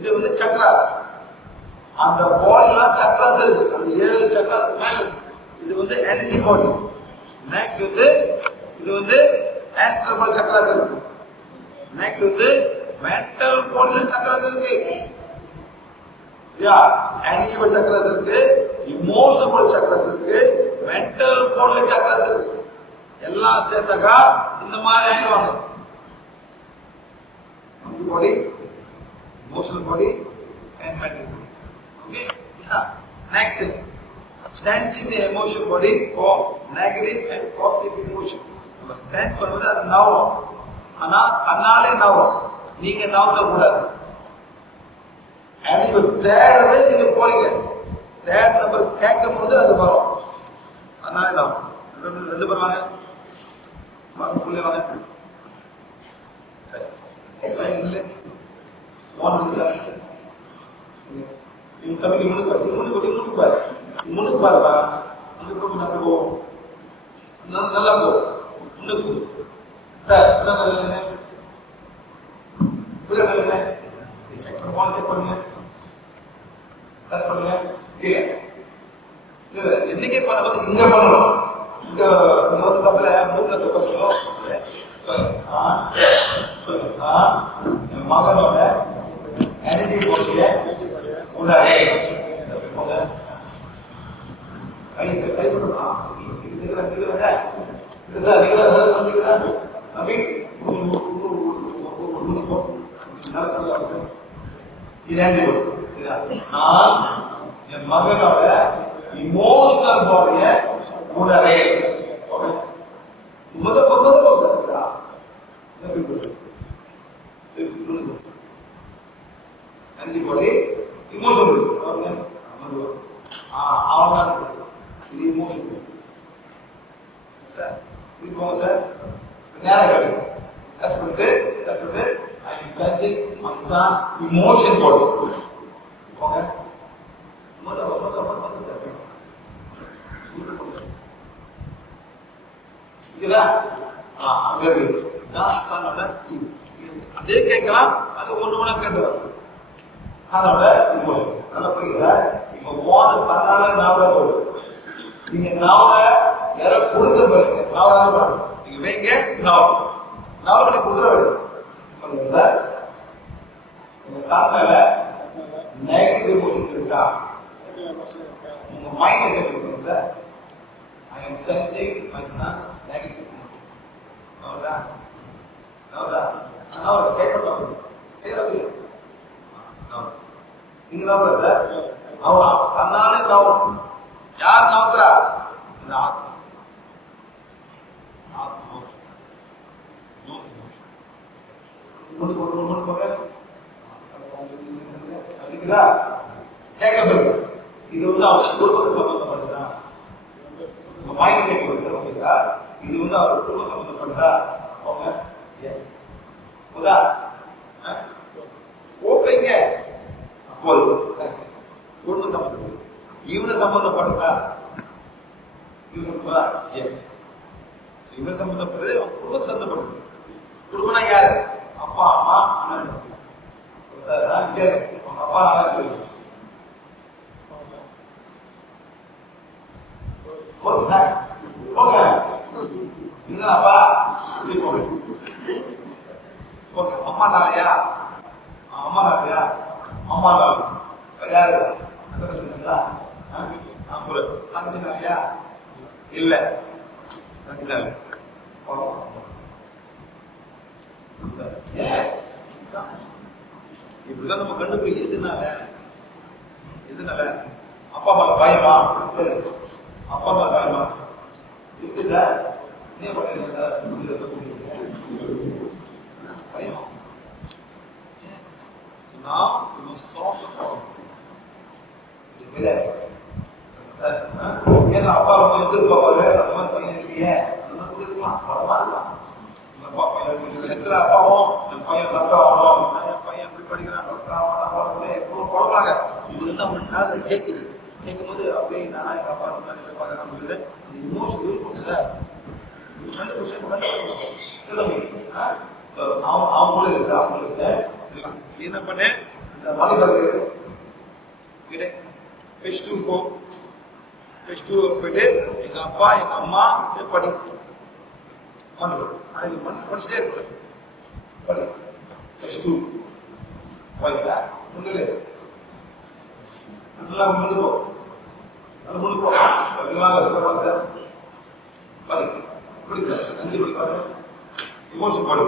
இது வந்து சக்ராஸ். அந்த பாடிலாம் சக்ராஸ் இருக்கு, அந்த 7 சக்ராஸ் மேல இருக்கு. இது வந்து எனர்ஜி பாடி. நெக்ஸ்ட் வந்து இது வந்து ஆஸ்ட்ரல் பாடி சக்ராஸ் இருக்கு. நெக்ஸ்ட் வந்து மென்டல் பாடில சக்ராஸ் இருக்கு. யா எனர்ஜி பாடி சக்ராஸ் இருக்கு, இமோஷனல் பாடி சக்ராஸ் இருக்கு, மென்டல் பாடில சக்ராஸ் இருக்கு. எல்லாம் சேர்த்தாக்கா இந்த மாதிரி ஆயிடுவாங்க. பாடி, emotional body and mental body. Okay? Yeah. Next thing, sensing the emotional body for negative and positive emotion. நம்ம சென்ஸ் பண்ணுவது அது நவரும். ஆனா தன்னாலே நவரும், நீங்க நவத்த கூடாது. நீங்க தேடுறதை நீங்க போறீங்க, தேட் நம்பர் கேட்கும் போது அது வரும். அதனால நவரும். ரெண்டு பேரும் வாங்க, உள்ளே வாங்க. முன்னுக்கு பாருப்பா, நல்லா போ முன்னுக்கு சார். செக் பண்ணுங்க, என்னைக்கே பண்ணும்போது இங்க பண்ணணும். இங்க வந்து சப்ளை மூட்ல தூக்கம் மகனோட எனர்ஜி போட்டு உள்ளாரே கை பண்ணலாம். நான் என் மகனோட இமோஷனல் பாடிய உணரே body, emotion body. This emotion body. Sir, this is sir. That's what it. I am sensing my son's emotion body. Okay. அதே கேட்கலாம், அது ஒண்ணு கேட்டு அதோட இமோஷன் நல்லா புரியுதா? இப்ப போன பண்ணால ஞாபகம் போகுது. நீங்க ஞாபகம் யாரோ கொடுத்த பாருங்க, ஞாபகம் பாருங்க. நீங்க வைங்க ஞாபகம் பண்ணி கொடுத்துற சொல்லுங்க சார். உங்க சாப்பிட்டால நெகட்டிவ் இமோஷன் இருக்கா? உங்க மைண்ட் என்ன சொல்லுங்க sir? I am sensing my sons negative emotion. அவ்வளவுதான் கேட்கணும். நீங்க நோக்க சார், அவனா தன்னாலே நோவும். யார் நோக்குறா? இந்த ஆத்மா. கேட்கப்படுது. இது வந்து அவர் குடும்பத்தை சம்பந்தப்பட்டதா? உங்க மைண்ட் கேட்கப்படுதா? இது வந்து அவர் குடும்பம் சம்பந்தப்பட்டதா? அவங்க எஸ் உதா ஓப்பைங்க குடும்பம் சம்பந்தப்பட்டது. இவனை சம்பந்தப்பட்டதா? இவன் சம்பந்தப்பட்டது, குடும்பம் சம்பந்தப்பட்டது. குடும்பம்னா யாரு? அப்பா அம்மா அண்ணன். அப்பா அண்ணன் அப்பா அம்மா நாளையா? அம்மா நாளையா? அம்மா நாள் யாரு? தங்கச்சி நாளையா? இல்ல தங்கச்சி இப்படிதான் நம்ம கண்டுபிடிக்க. எதுனால அப்பா மேல பயமா? அப்பா மேல பயமா இருக்கு சார். என்ன பண்ணுறீங்க சார்? பயம். Now we must solve the problem. ஏன்னா அப்பா ரொம்ப எதிர்பார்ப்பாரு, அந்த மாதிரி பையன் இல்லையே, எத்தனை அப்பாவும் என் பையன் டாக்டர் ஆகணும், என் பையன் எப்படி படிக்கிறான், டாக்டர் ஆகணும், எப்பவும் குழப்பாங்க. இது வந்து அவனுக்கு காதில் கேட்குது. கேட்கும்போது அப்படியே நானா எங்கள் அப்பா அந்த மாதிரி பார்க்குறாங்க. அந்த இமோஷன் இருக்கும் சார். 100% அவங்களும் இருக்கு. என்ன பண்ணு, இந்த மணி பர்சன் பேஜ் 2 போ. பேஜ் 2 போயிட்டு எங்க அப்பா எங்க அம்மா படி படிச்சுட்டே இருக்கு. படி பேஜ் 2 போயிட்டா முன்னிலே நல்லா முன்னு போ. அது முன்னு போ. சார் படி படி சார் நன்றி படி பாரு. இமோஷன் படி.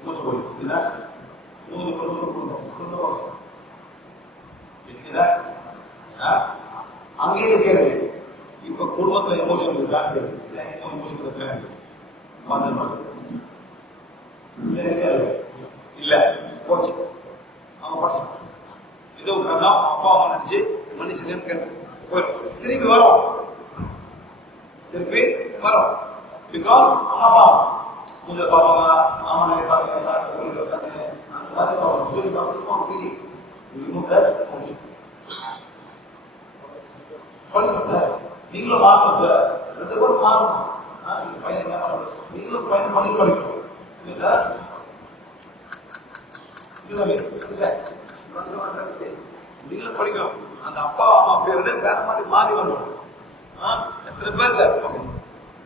இமோஷன் படி. என்ன அங்கே கேள்வி. இப்ப குடும்பத்துல எமோஷன் இருக்காங்க இல்ல போச்சு. அவன் படிச்சான் ஏதோ காரணம் அப்பா அம்மா நினைச்சு மன்னிச்சுன்னு கேட்டேன். திருப்பி வரும் பிகாஸ் அம்மா கொஞ்சம் பாப்பாங்க ஆமா சார் நீங்களும் மாறணும் சார். 2 பேரும் மாறணும். பையன் என்ன பண்ணணும் நீங்களும் பையன் பண்ணி படிக்கணும் சார். நீங்களும் படிக்கணும். அந்த அப்பா அம்மா பேரு வேற மாதிரி மாறி வரணும். எத்தனை பேர் சார்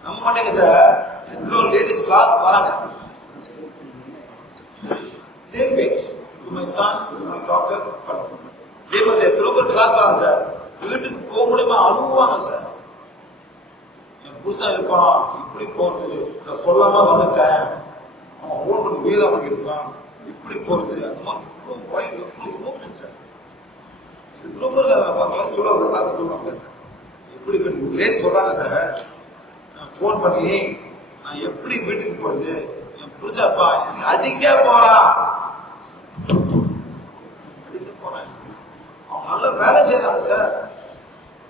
நம்ப மாட்டேங்க சார். எத்தனை லேடிஸ் கிளாஸ் வராங்க same page my son my doctor எத்தனை பேர் கிளாஸ் வராங்க சார். வீட்டுக்கு போக முடியுமா அழுவாங்க சார். என் புதுசா இருப்பான் இப்படி போறது நான் சொல்லாம வந்துட்டேன். அவன் போன் பண்ணி உயிரை வாங்கிட்டு இருக்கான் இப்படி போறது அந்த மாதிரி எவ்வளவு சார். எவ்வளவு பேர் சொல்லுவாங்க சொல்லுவாங்க எப்படி லேடி சொல்றாங்க சார். போன் பண்ணி நான் எப்படி வீட்டுக்கு போறது என் புருஷப்பா எனக்கு அடிக்க போறான். அவங்க நல்ல வேலை செய்யறாங்க சார்.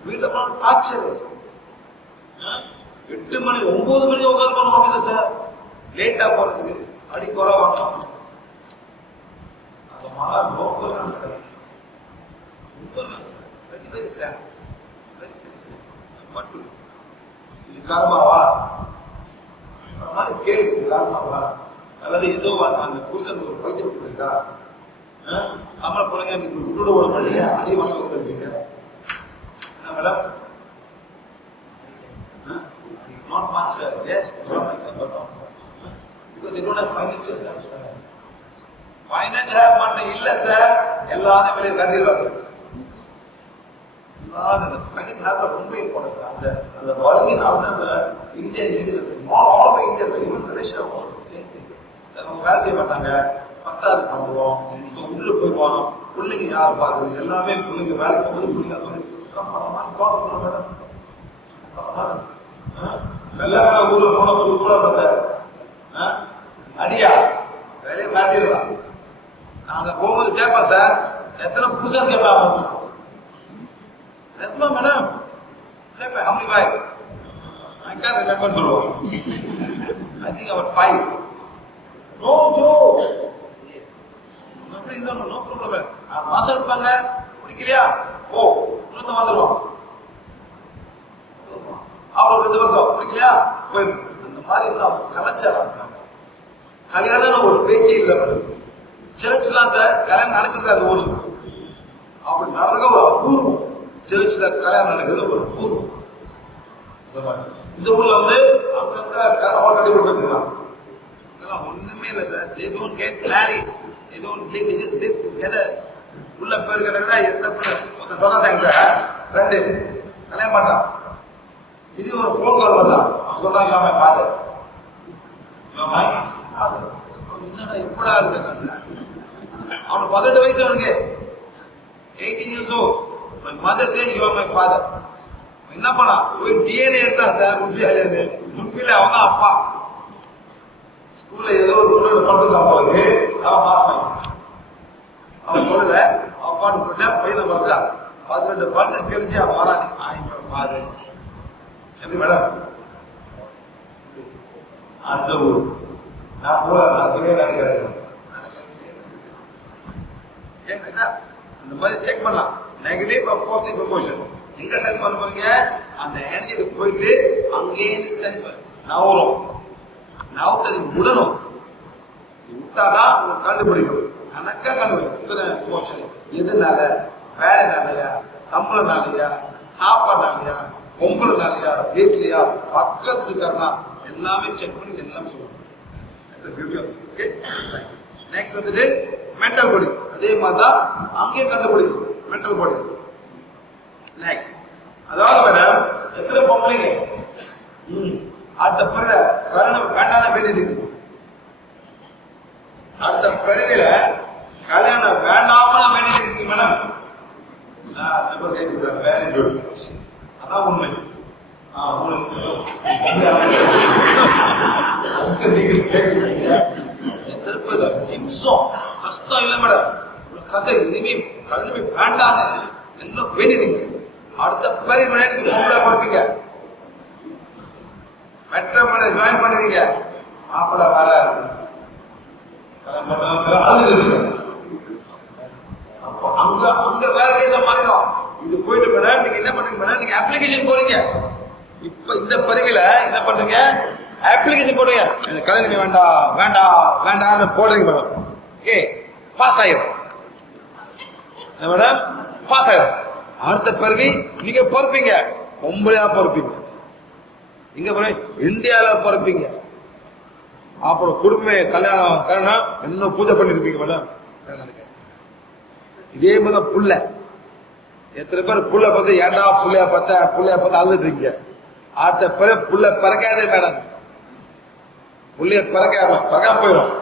வீட்டுல போன டார்ச்சர் 8 மணி 9 மணி உட்காந்து பண்ணுவாங்க சார். லேட்டா போறதுக்கு அடி குறை வாங்கலாம். இது காரணமாவா கேள்வி காரணமாவா அல்லது ஏதோ அந்த புருஷனுக்கு ஒரு பைத்தியம் கொடுத்துருக்கா? ஆமா பிள்ளைங்க விட்டுட விட மாட்டீங்க அடி வாங்க வச்சிருக்க madam. Not much, sir. Yes, to some extent, but not much. Because they don't have financial help, sir. Financial help மட்டும் இல்ல சார். எல்லாரும் வெளியே கட்டிடுவாங்க. எல்லாரும் financial help ரொம்ப important சார். அந்த வழங்கின அவங்க India all over India sir. even Malaysia also same thing. அவங்க வேலை செய்ய மாட்டாங்க. 10,000 சம்பளம். உள்ள போயிடுவான். பிள்ளைங்க யாரை பாக்குறது எல்லாமே பிள்ளைங்க வேலைக்கு போகுது பிள்ளைங்க வெள்ளக்கார ஊர்ல போன சூப்பரா சார். அடியா வேலையை மாட்டிடலாம். நாங்க போகும்போது கேட்பேன் சார் எத்தனை புருஷன் கேட்பேன். எஸ்மா மேடம் கேட்பேன் how many wife? I can't remember சொல்லுவோம். I think about 5. No joke. அப்படி இருந்தாங்க நோ ப்ராப்ளம். 6 மாசம் இருப்பாங்க பிடிக்கலையா ஓ இன்னொருத்த வந்துடுவான். அவ்வளவு 2 வருஷம் பிடிக்கலையா போயிடும். அந்த மாதிரி வந்து அவங்க கலாச்சாரம். கல்யாணம் ஒரு பேச்சே இல்லை. சர்ச்லாம் சார் கல்யாணம் நடக்குது அது ஊர்ல அப்படி நடக்க ஒரு அபூர்வம். சர்ச்ல கல்யாணம் நடக்குது ஒரு அபூர்வம். இந்த ஊர்ல வந்து அங்கங்க கல்யாணம் கட்டி போட்டு வச்சிருக்காங்க. ஒண்ணுமே இல்லை sir. they don't get married. they don't live, they just live together. உள்ள பேர் கேட்டா எந்த ஒருத்தன் சொன்னாங்க சார் ஃப்ரெண்டு கல்யாணம் பண்ணான். திடீர்னு ஒரு போன் கால் வரலாம். அவன் சொல்றான் யூ ஆர் மை ஃபாதர். என்னடா எப்படா இருக்கு சார். அவனுக்கு 18 வயசு. அவனுக்கு 18 years old. my mother say you are my father. என்ன பண்ணா போய் டிஎன்ஏ எடுத்தான் சார். உண்மையில அவங்க அப்பா ஸ்கூல்ல ஏதோ ஒரு பொண்ணு படுத்துக்கலாம் போது அவன் பாஸ் பண்ணிட்டான். அவன் சொல்லல அப்பாட்டு போயிட்டா பையனை பார்த்தா 12 வருஷம் கழிச்சு அவன் வரானே ஆய் ஃபாதர். எப்படி மேடம் அந்த ஊர் நான் போல நடக்கவே நினைக்கிறேன். அந்த மாதிரி செக் பண்ணலாம். நெகட்டிவ் பாசிட்டிவ் ப்ரமோஷன் எங்க சென்ட் பண்ண போறீங்க அந்த எனர்ஜி போயிட்டு அங்கேயிருந்து சென்ட் நவரும். நவத்தை நீங்க விடணும். விட்டாதான் கண்டுபிடிக்கணும். கணக்கா கழுவு இத்தனை போர்ஷன். எதுனால? வேலைனாலயா, சம்பளம்னாலயா, சாப்பாடுனாலயா, பொங்கல்னாலயா, வீட்லயா, பக்கத்துல இருக்காருனா எல்லாமே செக் பண்ணி எல்லாமே சொல்லுவாங்க. நெக்ஸ்ட் வந்துட்டு மென்டல் பாடி. அதே மாதிரி தான் அங்கேயே கண்டுபிடிக்கும் மென்டல் பாடி. நெக்ஸ்ட் அதாவது மேடம் எத்தனை பொம்பளைங்க அடுத்த பிறகு கல்யாணம் வேண்டான வேண்டிட்டு அடுத்த பிறவில கல்யாணம் வேண்டாம வேண்டிட்டு இருக்கீங்க மேடம். Very good. அதான் உண்மை. நிமிஷம் கஷ்டம் இல்ல மேடம். கஷ்டம் இனிமே கல்யாணமே வேண்டான்னு எல்லாம் வேண்டிடுங்க. அடுத்த பிறகு பொம்பளை பார்ப்பீங்க, மெட்ரோமனை ஜாயின் பண்ணுவீங்க, மாப்பிள்ள வராது. அங்க அங்க வேற கேஸ மாறிடும். இது போயிட்டு மேடம் நீங்க என்ன பண்றீங்க மேடம், நீங்க அப்ளிகேஷன் போறீங்க. இப்ப இந்த பதிவுல என்ன பண்றீங்க, அப்ளிகேஷன் போடுங்க. கல்யாணம் வேண்டாம் வேண்டாம் வேண்டாம்னு போடுறீங்க மேடம். ஓகே, பாஸ் ஆயிரும் மேடம், பாஸ் ஆயிரும். அடுத்த பிறவி நீங்க பொறுப்பீங்க, பொம்பளையா பொறுப்பீங்க. இங்க இந்தியால பிறப்பீங்க. அப்புறம் குடும்ப கல்யாணம் கல்யாணம் இன்னும் பூஜை பண்ணிருப்பீங்க மேடம். இதே மாதிரி புள்ள எத்தனை பேர் புள்ள பார்த்து ஏண்டா புள்ளைய பார்த்து அழுதுட்டு இருக்கீங்க. அடுத்த பிறகு புள்ள பிறக்காதே மேடம், புள்ளைய பிறக்காம போயிடும்.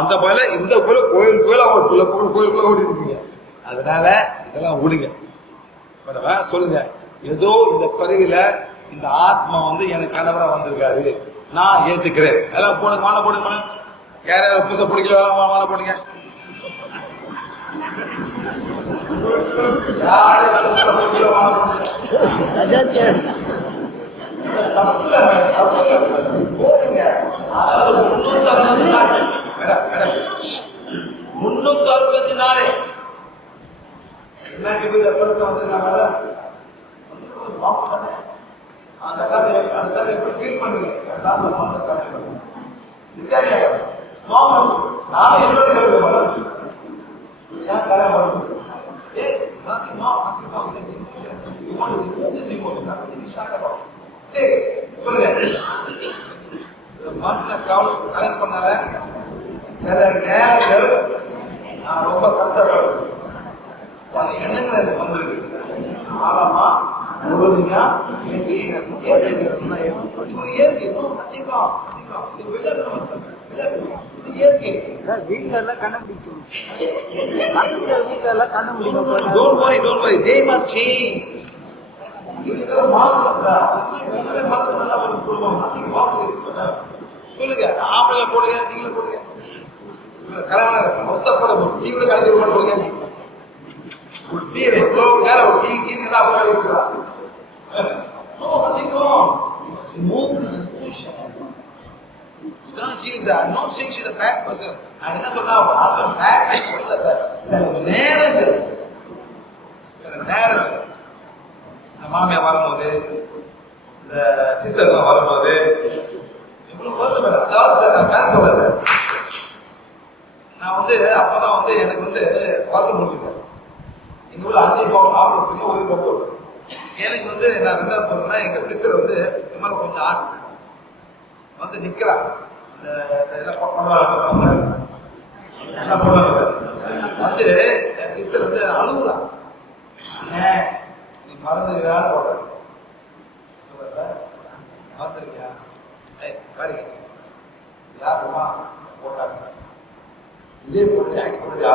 அந்த போயில இந்த புள்ள கோயிலுக்குள்ள கோயிலுக்குள்ள ஓடி இருக்கீங்க. அதனால இதெல்லாம் விடுங்க மேடம். சொல்லுங்க, ஏதோ இந்த பதிவில இந்த ஆத்மா எனக்கு கணவரா வந்திருக்காரு, நான் ஏத்துக்கிறேன். எல்லாம் போடுங்க, மாலை போடுங்க மேடம். யார் யாரும் புதுசா பிடிக்கல மாலை போடுங்க. போடுங்க. அதாவது 365 நாளே என்ன வந்திருக்காங்க. அந்த கதை எப்படி ஃபீல் பண்ணுங்க. மனசுல கலெக்ட் பண்ணால சில நேரங்கள் நான் ரொம்ப கஷ்டப்படுறேன். எண்ணங்கள் எனக்கு வந்திருக்கு. ஆழமா முழுமையா வீட்டுல எல்லாம் கண்டுபிடிக்கும். வீட்டுல எல்லாம் கண்டுபிடிக்கும். Don't worry, don't worry. They must change. சொல்லுங்க, ஆப்பிள போடுங்க, நீங்களும் போடுங்க. கலவரம் மொத்த போட டீவில கலந்து சொல்லுங்க. ஒரு டீ எவ்வளவு நேரம் ஒரு டீ கீழே இருக்கிறான். No, nothing wrong. You must remove this emotion. You can't heal that. I'm not saying she's a bad person. நான் என்ன சொன்னா ஹஸ்பண்ட் பேட் சொல்லல சார். சில நேரங்கள் மாமியா வரும்போது, இந்த சிஸ்டர்லாம் வரும்போது இவ்வளவு வருது மேடம். அதாவது சார் நான் பேச சொல்ல சார், நான் அப்பதான் எனக்கு வருஷம் முடியும் சார். எங்க ஊர்ல 5 பவுன் ஆம்பளை ஒரு பவுன். எனக்கு நான் 2வது பொண்ணுன்னா எங்க சிஸ்டர் என் மேல கொஞ்சம் ஆசை சார். நிக்கிறா எல்லாம் பண்ணுவாங்க என்ன பண்ணுவாங்க என் சிஸ்டர் அழுகுறா. நீ மறந்துடுவியான்னு சொல்றேன். சார் மறந்துருக்கியா? காடிங்க யாருமா போட்டாங்க. இதே போட்டு ஆக்ஸ் பண்ணதா?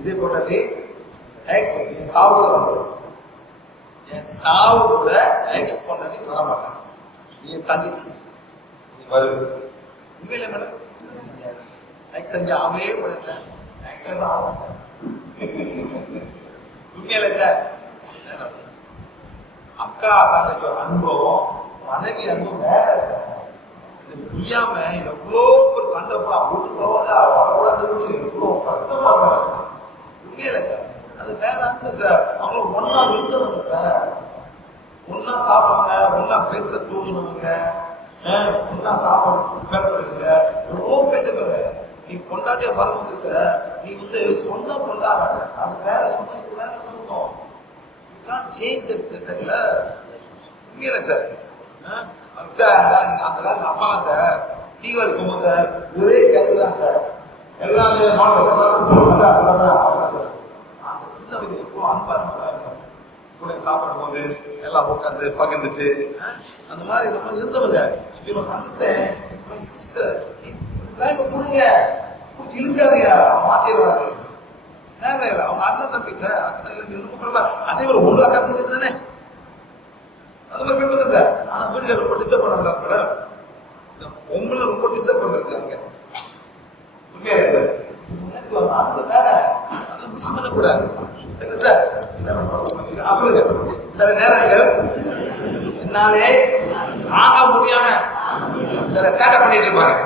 இதே போட்டாட்டி ஆக்ஸ் பண்ணி என் சாவு கூட வரும். என் சாவு கூட ஆக்ஸ் பண்ணி வர மாட்டாங்க. நீ என் தங்கச்சி, நீ வருது. உண்மையில மேடம் ஆக்ஸ் தங்கி ஆகவே முடியாது சார். ஆக்ஸ் ஆகும் உண்மையில சார். அக்கா தங்கச்சி அன்பும் மனைவி அன்பும் வேற சார். இது புரியாம எவ்வளோ ஒரு சண்டை விட்டு போவாத எவ்வளோ கஷ்டப்படுறாங்க. உண்மையில சார் அது வேற அன்பு சார். அவங்கள ஒன்னா விட்டுருவாங்க சார். ஒன்னா சாப்பிடுவாங்க, ஒன்னா பெட்ல தூங்குனவங்க, ஒன்னா சாப்பாடு எவ்வளோ பேசுறாங்க. பொண்டாட்டியா வரும்போது சார் நீ வந்து சொந்தம் கொண்டாடுறாங்க, அது வேற சொந்தம், இது வேற சொந்தம். You can't change that. உண்மையில சார் சார் அந்த காலத்துல அப்பாலாம் சார் தீவாளி போகும்போது சார் ஒரே கயிறு தான் சார், எல்லாமே அந்த சின்ன வயது எப்போ அன்பா கூட சாப்பிடும் போது எல்லாம் உட்காந்து பகிர்ந்துட்டு அந்த மாதிரி நம்ம இருந்தவங்க. சிஸ்டர் கொடுங்க, இழுக்காதீங்க, மாத்திடுவாங்க. தேவையில்லை, அவங்க அண்ணன் தம்பி சார் அதே ஒரு ஒன்று அக்கா தம்பி தானே, அந்த மாதிரி ஃபீல் பண்ணுங்க. ஆனா வீட்டுல ரொம்ப டிஸ்டர்ப் பண்ண மாட்டாங்க மேடம், இந்த பொம்பளை ரொம்ப டிஸ்டர்ப் பண்ணிருக்காங்க. உண்மையா சார் அந்த வேலை மிக்ஸ் பண்ணக்கூடாது. சரி சார், சொல்லுங்க. சில நேரங்கள் என்னாலே தாங்க முடியாம சில சேட்டை பண்ணிட்டு இருப்பாங்க.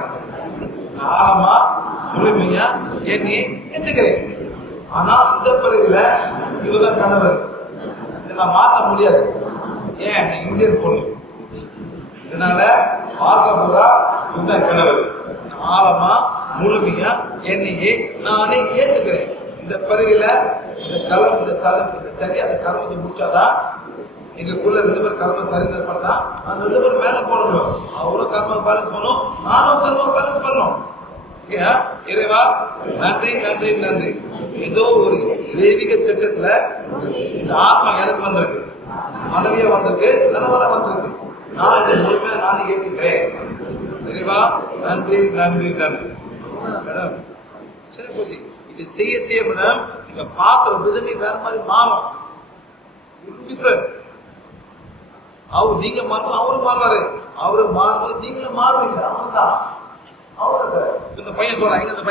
ஆழமா முழுமையா என்னை ஏத்துக்கிறேன். ஆனா இந்த பிறகுல இவதான் கணவர், இதை நான் மாற்ற முடியாது. ஏன் இந்தியன் பொண்ணு, இதனால பார்க்க பூரா இதுதான் கணவர். ஆழமா முழுமையா என்னையே நானே ஏத்துக்கிறேன். இந்த பிறகுல இந்த கலம் இந்த சரி அந்த கர்மத்தை முடிச்சாதான் எங்களுக்குள்ள 2 பேர் கர்மம் சரி பண்ணா அந்த 2 பேர் மேல போடணும். அவரும் கர்மம் பேலன்ஸ் பண்ணும், நானும் கர்மம் பேலன்ஸ் பண்ணும். இறைவா நன்றி நன்றி நன்றி. ஏதோ ஒரு தெய்வீக திட்டத்துல இந்த ஆத்மா எனக்கு வந்திருக்கு, மனைவியா வந்திருக்கு, கணவரா வந்திருக்கு. நான் இதை முழுமையா நானே ஏற்றுக்கிறேன். இறைவா நன்றி நன்றி நன்றி. மேடம் சரி போச்சு, இது செய்ய செய்ய மேடம் நீங்க பாக்குற விதமே வேற மாதிரி மாறும். அவர் நீங்க மாறும், அவரும் மாறுவாரு, அவரு மாறும்போது நீங்களும் மாறுவீங்க. அவன் தான் அவரு சார். இந்த பையன் சொல்றான், எங்க இந்த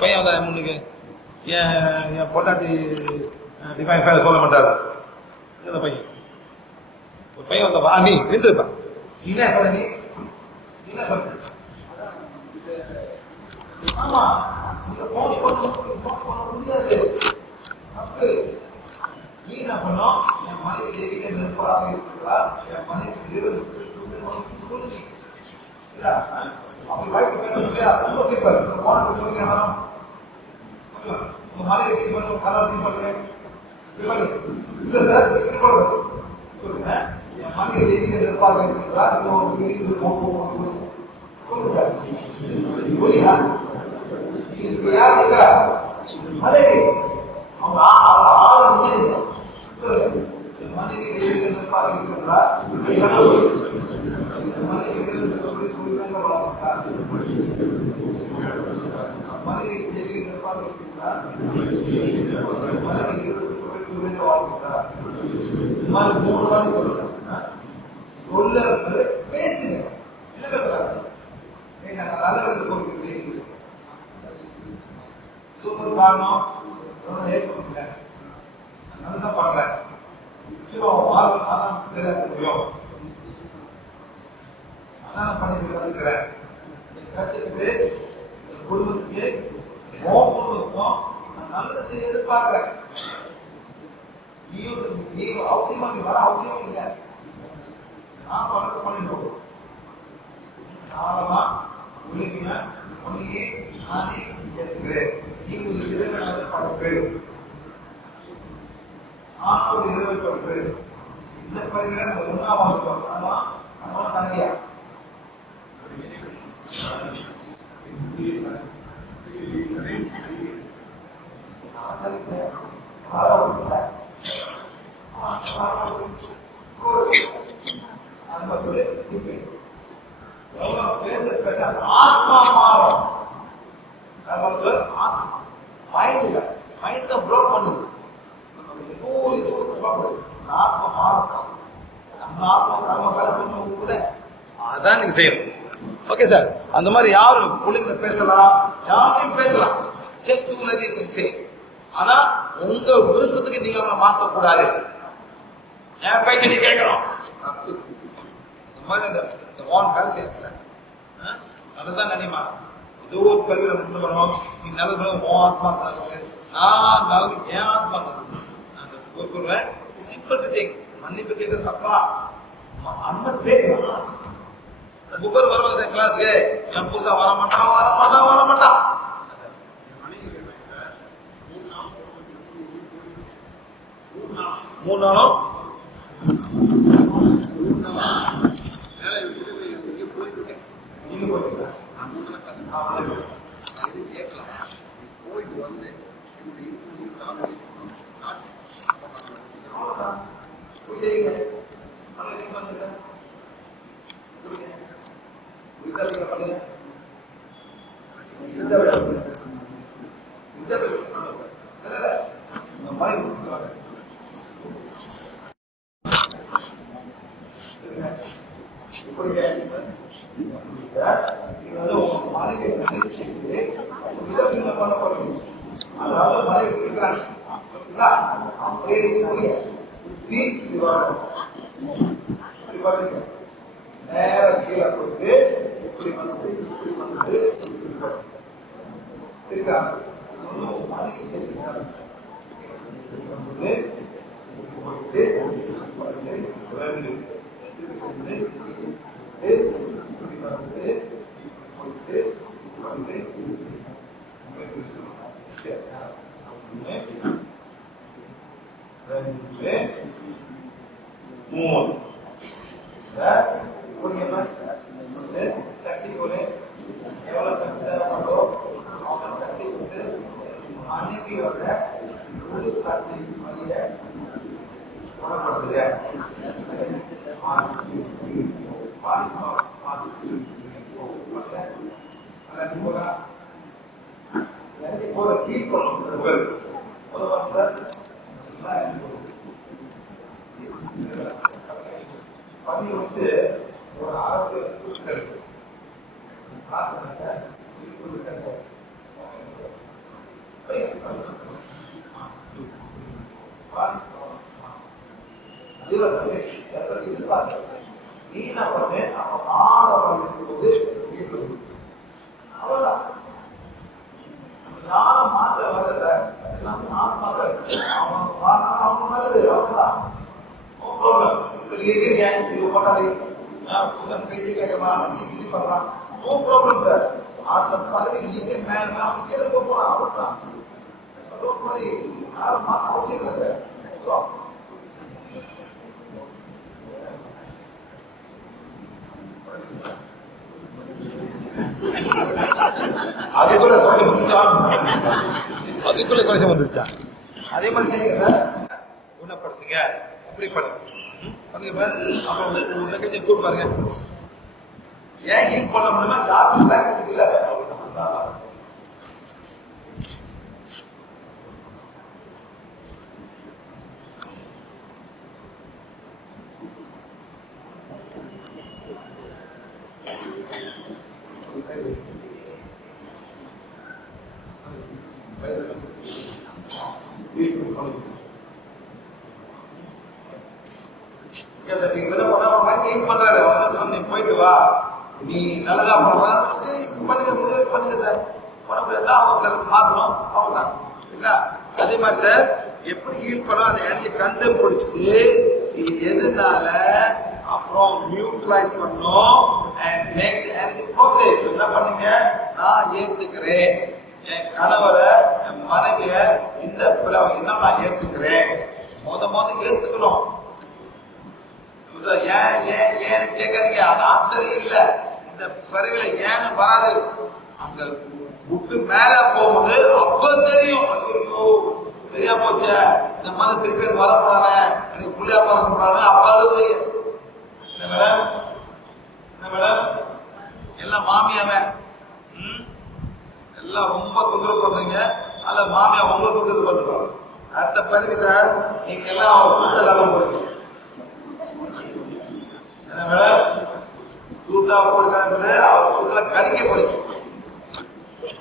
பையன் தான் முன்னுக்கு என் பொண்டாட்டி டிஃபைன் பேர சொல்ல மாட்டாரு. இந்த பையன் ஒரு பையன் வந்தா நீ நின்றுப்பா, என்ன சொல்ற நீ என்ன சொல்ற? ஆமா நீங்க போஸ்ட் பண்ண முடியாது. அப்ப நீ என்ன பண்ணோம், என் மனைவி தேவிக்க நிற்பாக இருக்கிறா, என் மனைவி சொல்லுங்க. அப்படி வாய்ப்பு பேச முடியாது, ரொம்ப சிம்பிள். சொல்லுங்க மேடம், உங்க மனைவி தீ பண்ணுங்க, கலர் தீ பண்ணுங்க. இல்ல சார் சொல்லுங்க, என் மனைவி தேவிக்க நிற்பாக இருக்கிறா, சொல்லுங்க சார். புரியா யார் இருக்கிறா மனைவி, அவங்க ஆறு முடியுது. சொல்லுங்க, என் மனைவி தேவிக்க நிற்பாக இருக்கிறா, மனைவி மனைவி தேவி நிற்பாக இருக்கிறார், மனைவி 20 வாழ்கிறார். இந்த மாதிரி 3 வாட்டி சொல்லுங்க. சொல்ல பேசுங்க, என்ன பேசுறாங்க? நல்ல போகிறேன் சூப்பர் காரணம் ஏற்படுத்தேன், நல்லதான் பண்றேன். முடியும் அதான் பண்ணிட்டு கத்துக்கிறேன். கத்துக்கிட்டு குடும்பத்துக்கு குடும்பத்துக்கும் நல்லது செய்ய எதிர்பார்க்கிறேன். நீ அவசியமா நீ வர அவசியம் இல்லை, நான் பழக்க பண்ணிட்டு ஆழமா உலகின உன்னையே நானே ஏற்றுக்கிறேன். நீ ஒரு இறைவனாக படைப்பேன், நான் ஒரு இறைவன் படைப்பேன். இந்த பயிரை ஒன்றாவது அதான் நம்மளோட தனியா பேச பேச ஆத்மா மாறும். மைண்ட் தான் ப்ளாக் பண்ணுது. ஏதோ ஆத்மா மாறும். அந்த ஆத்மா கர்ம கலப்பு கூட அதான் நீங்க செய்யணும். ஓகே சார், அந்த மாதிரி யாரும் பிள்ளைங்களை பேசலாம், யாரையும் பேசலாம். Just do like this and say. ஆனா உங்க விருப்பத்துக்கு நீங்க அவங்களை மாற்றக்கூடாது. என் பேச்சை நீ கேட்கணும். இந்த மாதிரி இந்த வான் வேலை செய்யாது சார். நல்லதான் நினைமா, ஏதோ ஒரு பரிவில் கொண்டு வரணும். நீ நல்லது உன் ஆத்மா நல்லது, நான் நல்லது என் ஆத்மா நல்லது. நான் கூறுவேன் சிம்பிள் திங். மன்னிப்பு கேட்கறது தப்பா? அண்ணன் பேசலாம். 3 பேர் வருவாங்க சார் கிளாஸுக்கு, என் புதுசா வரமாட்டான். 3 நாளும் நீங்க போயிட்டு போயிட்டு வந்து அவ்வளவுதான். போய் செய்யுங்க. பண்ணுங்க சார். விருதாவில பண்ணுங்க. விருதாவில பண்ணுங்க. விருதாவில பண்ணுங்க. இல்ல இல்ல. இந்த மாதிரி முடிச்சுவாங்க. இப்படிங்க சார். இது வந்து உங்க மனைவி நினைச்சுட்டு விருதாவில பண்ண போறீங்க. அதாவது மனைவி இருக்கிறாங்க. அப்படியே புரிய நேர கீழே போயிட்டு இப்படி வந்து இப்படி வந்து இருக்காங்க மனைவி செய்யறாங்க போயிட்டு ரெண்டு இப்படி வந்து போயிட்டு வந்து மூணு சக்தி கொலை எவ்வளவு சக்தி தேவைப்பட்டோ அவங்க சக்தி கொடுத்து மனைவியோட முழு சக்தி வழிய குணப்படுத்துது போற ஃபீல் பண்ணணும் பண்ணி வச்சு ஒரு ஆரோக்கிய நீ என்ன பண்ணு அவன் ஆடம்போது அவ்வளவுதான் யாரும் மாற்ற வரல எல்லாமே ஆத்மாக அவங்க நல்லது அவ்வளவுதான் இது போட்டாலே கைது கேட்கலாம் பண்றான் நோ ப்ராப்ளம் சார் அந்த பதவி நீங்க மேல கீழே போகலாம் அவ்வளவுதான் சொல்ற மாதிரி யாரும் மாற்ற அவசியம் இல்லை சார் அதுக்குள்ள குறைச்சு வந்துருச்சா அதே மாதிரி செய்யுங்க சார் குணப்படுத்துங்க எப்படி பண்ணுங்க பண்ணுங்க அப்புறம் கொஞ்சம் கூட்டு பாருங்க ஏன் ஹீட் பண்ண முடியுமா டாக்டர் பிராக்டிஸ் இல்ல போயிட்டு வா நீ நல்லதா பண்ணலாம் பண்ணுங்க சார் மாத்தணும் அவ்வளவுதான் அதே மாதிரி சார் எப்படி ஹீல் பண்ணோம் அந்த எனர்ஜி கண்டுபிடிச்சிட்டு இது எதுனால அப்புறம் நியூட்ரலைஸ் பண்ணோம் and make the energy positive என்ன பண்ணுங்க நான் ஏத்துக்கிறேன் என் கணவரை என் மனைவிய இந்த என்ன நான் ஏத்துக்கிறேன் முத ஏத்துக்கணும் ஏன் ஏன் ஏன்னு கேட்காதீங்க அந்த ஆன்சரே இல்ல இந்த பிறவில ஏன்னு வராது அங்க புட்டு மேல போகும்போது அப்ப தெரியும் ஐயோ தெரியா போச்ச இந்த மாதிரி திருப்பி வர போறானே எனக்கு புள்ளியா பறக்க போறானே அப்ப அழுது மேடம் எல்லாம் மாமியாவன் எல்லாம் ரொம்ப தொந்தரவு பண்றீங்க அல்ல மாமியா உங்களுக்கு தொந்தரவு பண்ணுவாங்க அடுத்த பிறகு சார் நீங்க எல்லாம் அவர் சுத்த காலம் போறீங்க மேடம் சூத்தா போடுறாங்க அவர் சுத்தல கடிக்க போறீங்க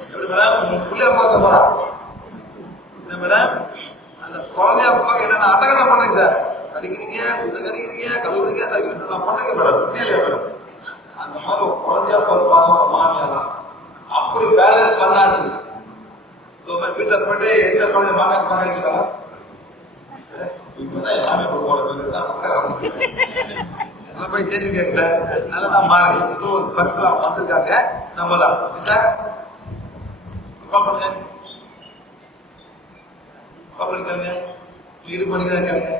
எப்படி மேடம் புள்ளியா பார்க்க போறா என்ன மேடம் அந்த குழந்தைய பார்க்க என்னென்ன அட்டகத்தை பண்றீங்க சார் கடிக்கிறீங்க சுத்த கடிக்கிறீங்க கழுவுறீங்க நான் பண்றீங்க மேடம் உண்மையிலே மேடம் அந்த மாதிரி ஒரு குழந்தையா பார்ப்பாங்க மாமியாலாம் அப்படி பேலன்ஸ் பண்ணாது வீட்டுல போயிட்டு எந்த குழந்தை மாமியார் பாக்குறீங்களா இப்பதான் எல்லாமே போய் தெரியுங்க சார் நல்லதான் மாறி ஏதோ ஒரு பர்பிளா வந்திருக்காங்க நம்ம தான் சார் கால் பண்ணுங்க கால் பண்ணிக்காங்க வீடு பண்ணிக்கிறதா கேளுங்க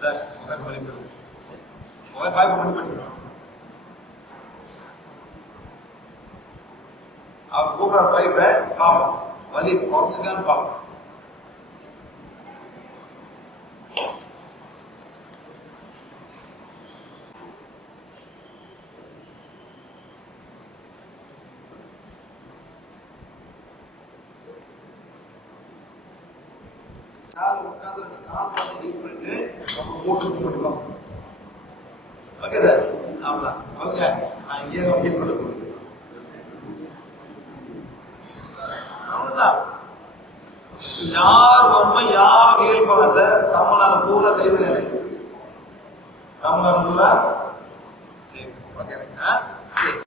சார் மொபைல் பண்ணி மொபைல் 5 பண்ணி அவர் கூப்பிடுற வைஃபை பார்ப்போம், வலி குறைஞ்சுக்கான்னு பார்ப்போம். உட்கார்ந்து கால் பண்ணிட்டு போட்டு மட்டும் ஓகே சார். அவ்வளவுதான் சொல்லுங்க. நான் இங்கே தான் பண்ண சொல்லுங்க. அவ்வளவுதான். யார் வருமா யாரும் கேள்ப்பாங்க சார். தமிழ்நாடு பூரா செய்வதில்லை. தமிழ்நாடு பூரா சரி ஓகே.